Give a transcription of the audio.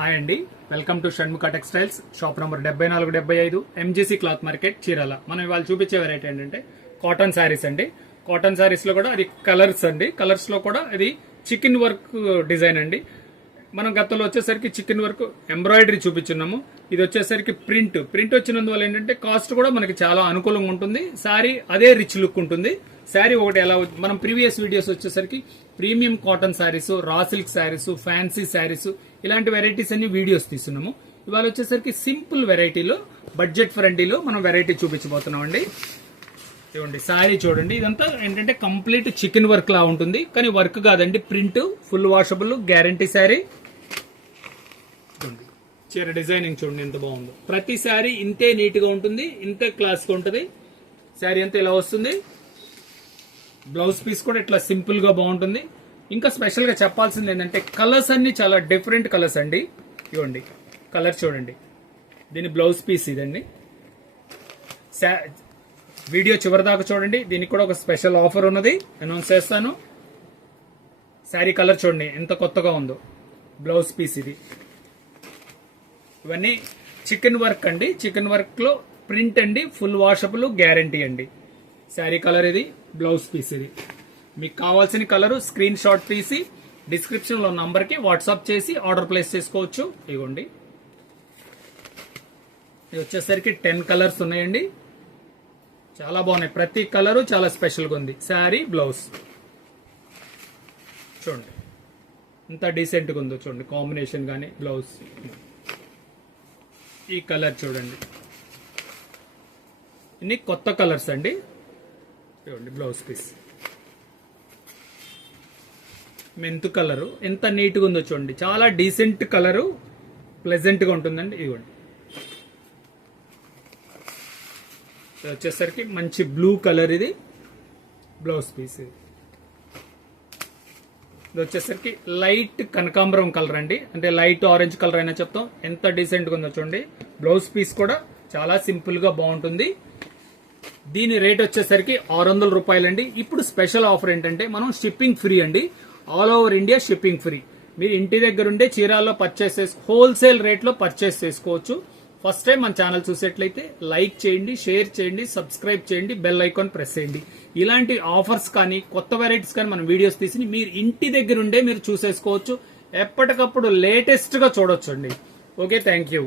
Hi అండి, welcome to Shanmukha textiles. Shop number 7475 MGC cloth market, Chirala. మనం ఇవాళ చూపించే వెరైటీ ఏంటంటే కాటన్ శారీస్ అండి. కాటన్ శారీస్ లో కూడా అది కలర్స్ అండి. కలర్స్ లో కూడా ఇది చికెన్ వర్క్ డిజైన్ అండి. మనం గతంలో వచ్చేసరికి చికెన్ వర్క్ ఎంబ్రాయిడరీ చూపించున్నాము. ఇది వచ్చేసరికి ప్రింట్ వచ్చినందువల్ల ఏంటంటే కాస్ట్ కూడా మనకి చాలా అనుకూలంగా ఉంటుంది. శారీ అదే రిచ్ లుక్ ఉంటుంది. శారీ ఒకటి ఎలా మనం ప్రీవియస్ వీడియోస్ వచ్చేసరికి premium cotton saris, raw silk saris, fancy saris ఇలాంటి వెరైటీస్ అన్ని వీడియోస్ తీస్తున్నాము. ఇవాళ వచ్చేసరికి సింపుల్ వెరైటీలో, బడ్జెట్ ఫ్రెండ్లీలో మనం వెరైటీ చూపించబోతున్నాం అండి. చూడండి, శారీ చూడండి. ఇదంతా ఏంటంటే కంప్లీట్ చికెన్ వర్క్ లా ఉంటుంది, కానీ వర్క్ కాదండి, print, full washable, guarantee sari. చీర డిజైనింగ్ చూడండి ఎంత బాగుందో. ప్రతి శారీ ఇంతే నీట్ గా ఉంటుంది, ఇంతే క్లాస్ గా ఉంటుంది. శారీ అంతా ఇలా వస్తుంది. బ్లౌజ్ పీస్ కూడా ఇట్లా సింపుల్ గా బాగుంటుంది. ఇంకా స్పెషల్ గా చెప్పాల్సింది ఏంటంటే కలర్స్ అన్ని చాలా డిఫరెంట్ కలర్స్ అండి. ఇవ్వండి కలర్ చూడండి. దీని బ్లౌజ్ పీస్ ఇదండి. వీడియో చివరి దాకా చూడండి. దీనికి కూడా ఒక స్పెషల్ ఆఫర్ ఉన్నది, అనౌన్స్ చేస్తాను. శారీ కలర్ చూడండి ఎంత కొత్తగా ఉందో. బ్లౌజ్ పీస్ ఇది. ఇవన్నీ చికెన్ వర్క్ అండి. చికెన్ వర్క్ లో ప్రింట్ అండి, ఫుల్ వాషబుల్, గ్యారంటీ అండి. శారీ కలర్ ఇది, బ్లౌజ్ పీస్ ఇది. మీకు కావాల్సిన కలర్ స్క్రీన్ షాట్ తీసి డిస్క్రిప్షన్ లో నంబర్ కి వాట్సాప్ చేసి ఆర్డర్ ప్లేస్ చేసుకోవచ్చు. ఇవ్వండి, ఇది వచ్చేసరికి 10 కలర్స్ ఉన్నాయండి. చాలా బాగున్నాయి. ప్రతి కలరు చాలా స్పెషల్ గా ఉంది. శారీ, బ్లౌజ్ చూడండి ఎంత డీసెంట్ గా ఉందో చూడండి. కాంబినేషన్ గానీ బ్లౌజ్. ఈ కలర్ చూడండి. ఇన్ని కొత్త కలర్స్ అండి. చూడండి బ్లౌజ్ పీస్. మెంతు కలరు ఎంత నీట్ గా ఉందో చూడండి. చాలా డీసెంట్ కలరు, ప్లెజెంట్ గా ఉంటుందండి. ఇదిగోండి, వచ్చేసరికి మంచి బ్లూ కలర్ ఇది. బ్లౌజ్ పీస్ ఇది వచ్చేసరికి లైట్ కనకాంబరం కలర్ అండి, అంటే లైట్ ఆరెంజ్ కలర్ అయినా చెప్తాం. ఎంత డీసెంట్ గా ఉందో చూడండి. బ్లౌజ్ పీస్ కూడా చాలా సింపుల్ గా బాగుంటుంది. దీని రేట్ వచ్చేసరికి 600 రూపాయలండి. ఇప్పుడు స్పెషల్ ఆఫర్ ఏంటంటే మనం షిప్పింగ్ ఫ్రీ అండి. All over India shipping free. మీరు ఇంటి దగ్గర ఉండే చీరాల్లో పర్చేస్ హోల్సేల్ రేట్ లో పర్చేస్ చేసుకోవచ్చు. ఫస్ట్ టైం మన ఛానల్ చూసేట్లయితే లైక్ చేయండి, షేర్ చేయండి, సబ్స్క్రైబ్ చేయండి, బెల్ ఐకాన్ ప్రెస్ చేయండి. ఇలాంటి ఆఫర్స్ కానీ కొత్త వెరైటీస్ కానీ మనం వీడియోస్ తీసి మీరు ఇంటి దగ్గర ఉండే మీరు చూసేసుకోవచ్చు. ఎప్పటికప్పుడు లేటెస్ట్ గా చూడొచ్చు అండి. Okay, thank you.